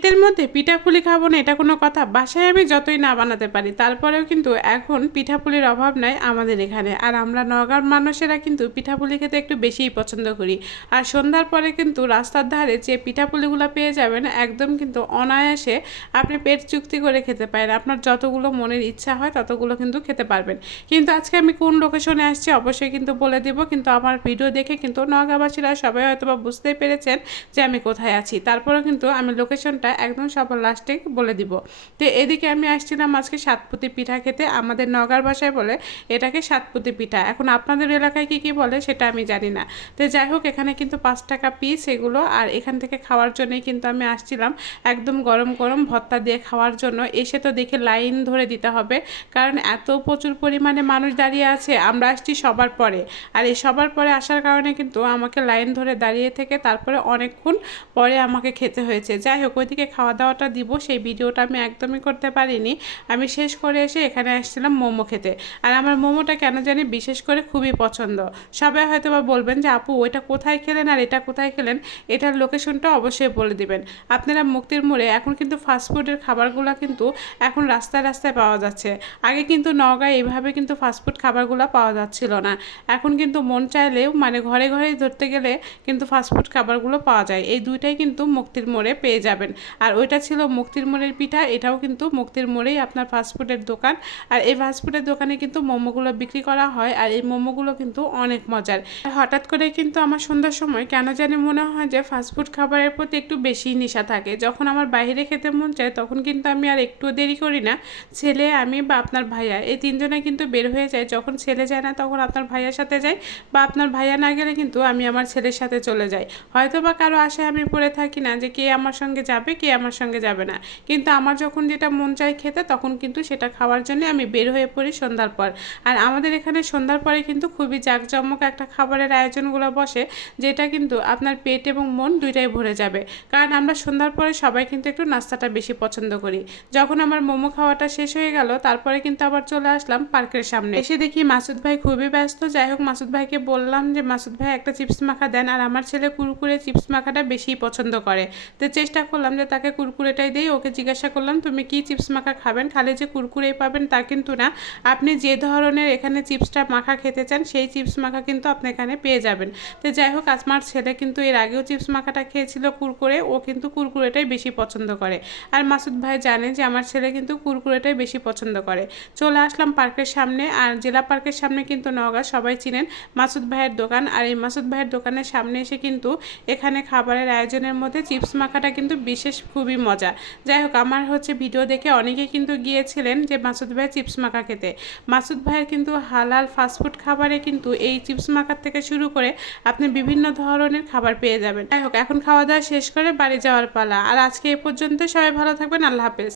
শীতের মধ্যে পিঠাপুলি খাবো না এটা কোনো কথা? বাসায় আমি যতই না বানাতে পারি তারপরেও কিন্তু এখন পিঠাপুলির অভাব নাই আমাদের এখানে। আর আমরা নওগাঁর মানুষেরা কিন্তু পিঠাপুলি খেতে একটু বেশিই পছন্দ করি। আর সন্ধ্যার পরে কিন্তু রাস্তার ধারে যে পিঠাপুলিগুলো পেয়ে যাবেন একদম কিন্তু অনায়াসে আপনি পেট চুক্তি করে খেতে পারেন। আপনার যতগুলো মনের ইচ্ছা হয় ততগুলো কিন্তু খেতে পারবেন। কিন্তু আজকে আমি কোন লোকেশনে আসছি অবশ্যই কিন্তু বলে দেব। কিন্তু আমার ভিডিও দেখে কিন্তু নওগাঁবাসীরা সবাই হয়তো বা বুঝতেই পেরেছেন যে আমি কোথায় আছি। তারপরেও কিন্তু আমি লোকেশনটা একদম সবার লাস্টে বলে দিব। তো এদিকে আমি আসছিলাম আজকে সাতপুতি পিঠা খেতে। আমাদের নওগাঁর ভাষায় বলে এটাকে সাতপুতি পিঠা। এখন আপনাদের এলাকায় কি কি বলে সেটা আমি জানি না। তো যাই হোক, এখানে কিন্তু 5 টাকা পিস এগুলো। আর এখান থেকে খাওয়ার জন্যই কিন্তু আমি আসছিলাম একদম গরম গরম ভর্তা দিয়ে খাওয়ার জন্য। এসে তো দেখে লাইন ধরে দিতে হবে, কারণ এত প্রচুর পরিমাণে মানুষ দাঁড়িয়ে আছে। আমরা আসছি সবার পরে, আর এই সবার পরে আসার কারণে কিন্তু আমাকে লাইন ধরে দাঁড়িয়ে থেকে তারপরে অনেকক্ষণ পরে আমাকে খেতে হয়েছে। যাই হোক, ওইদিকে খাওয়া দাওয়াটা দিব সেই ভিডিওটা আমি একদমই করতে পারিনি। আমি শেষ করে এসে এখানে আসছিলাম মোমো খেতে। আর আমার মোমোটা কেন জানি বিশেষ করে খুবই পছন্দ। সবাই হয়তো বা বলবেন যে আপু ওইটা কোথায় খেলেন আর এটা কোথায় খেলেন, এটার লোকেশনটা অবশ্যই বলে দিবেন। আপনারা মুক্তির মোড়ে এখন কিন্তু ফাস্টফুডের খাবারগুলো কিন্তু এখন রাস্তায় রাস্তায় পাওয়া যাচ্ছে। আগে কিন্তু নওগাঁয় এইভাবে কিন্তু ফাস্টফুড খাবারগুলো পাওয়া যাচ্ছিল না। এখন কিন্তু মন চাইলেও মানে ঘরে ঘরেই ধরতে গেলে কিন্তু ফাস্টফুড খাবারগুলো পাওয়া যায়। এই দুইটাই কিন্তু মুক্তির মোড়ে পেয়ে যাবেন। আর ওইটা ছিল মুক্তির মোড়ের পিঠা, এটাও কিন্তু মুক্তির মোড়েই আপনার ফাস্টফুডের দোকান। আর এই ফাস্টফুডের দোকানে কিন্তু মোমোগুলো বিক্রি করা হয়। আর এই মোমোগুলো কিন্তু অনেক মজার। হঠাৎ করে কিন্তু আমার সন্ধ্যার সময় কেন জানি মনে হয় যে ফাস্টফুড খাবারের প্রতি একটু বেশি নেশা থাকে। যখন আমার বাইরে খেতে মন চায় তখন কিন্তু আমি আর একটু দেরি করি না, ছেলে, আমি বা আপনার ভাইয়া এই তিনজনে কিন্তু বের হয়ে যায়। যখন ছেলে যায় না তখন আপনার ভাইয়ার সাথে যাই, বা আপনার ভাইয়া না গেলে কিন্তু আমি আমার ছেলের সাথে চলে যাই। হয়তো বা কারো আশায় আমি পড়ে থাকি না যে কে আমার সঙ্গে যাবে কে আমার সঙ্গে যাবে না, কিন্তু আমার যখন যেটা মন চায় খেতে তখন কিন্তু সেটা খাওয়ার জন্য আমি বের হয়ে পড়ি সন্ধ্যার পর। আর আমাদের এখানে সন্ধ্যার পরে কিন্তু খুবই জাঁকজমক একটা খাবারের আয়োজনগুলো বসে, যেটা কিন্তু আপনার পেট এবং মন দুইটাই ভরে যাবে। কারণ আমরা সন্ধ্যার পরে সবাই কিন্তু একটু নাস্তাটা বেশি পছন্দ করি। যখন আমার মোমো খাওয়াটা শেষ হয়ে গেল তারপরে কিন্তু আবার চলে আসলাম পার্কের সামনে। এসে দেখি মাসুদ ভাই খুবই ব্যস্ত। যাই হোক, মাসুদ ভাইকে বললাম যে মাসুদ ভাই একটা চিপস মাখা দেন। আর আমার ছেলে কুরকুরে চিপস মাখাটা বেশি পছন্দ করে। তো চেষ্টা করলাম যে তাকে কুরকুরেটাই দিই। ওকে জিজ্ঞাসা করলাম তুমি কি চিপস মাখা খাবেন, খালি যে কুরকুরেই পাবেন তা কিন্তু না, আপনি যে ধরনের এখানে চিপসটা মাখা খেতে চান সেই চিপস মাখা কিন্তু আপনি এখানে পেয়ে যাবেন। তো যাই হোক, আমার ছেলে কিন্তু এর আগেও চিপস মাখাটা খেয়েছিল কুরকুরে, ও কিন্তু কুরকুরেটাই বেশি পছন্দ করে। আর মাসুদ ভাই জানে যে আমার ছেলে কিন্তু কুরকুরেটাই বেশি পছন্দ করে। চলে আসলাম পার্কের সামনে। আর জেলা পার্কের সামনে কিন্তু নওগাঁ সবাই চিনেন মাসুদ ভাইয়ের দোকান। আর এই মাসুদ ভাইয়ের দোকানের সামনে এসে কিন্তু এখানে খাবারের আয়োজনের মধ্যে চিপস মাখাটা কিন্তু বিশেষ খুবই মজা। যাই হোক, আমার ভিডিও দেখে অনেকেই কিন্তু গিয়েছিলেন যে মাসুদ ভাইয়ের চিপস মাখা খেতে। মাসুদ ভাইয়ের কিন্তু হালাল ফাস্টফুড খাবারে কিন্তু এই চিপস মাখার থেকে শুরু করে আপনি বিভিন্ন ধরনের খাবার পেয়ে যাবেন। যাই হোক, এখন খাওয়া দাওয়া শেষ করে বাড়ি যাওয়ার পালা। আর আজকে এ পর্যন্ত, সবাই ভালো থাকবেন, আল্লাহ হাফেজ।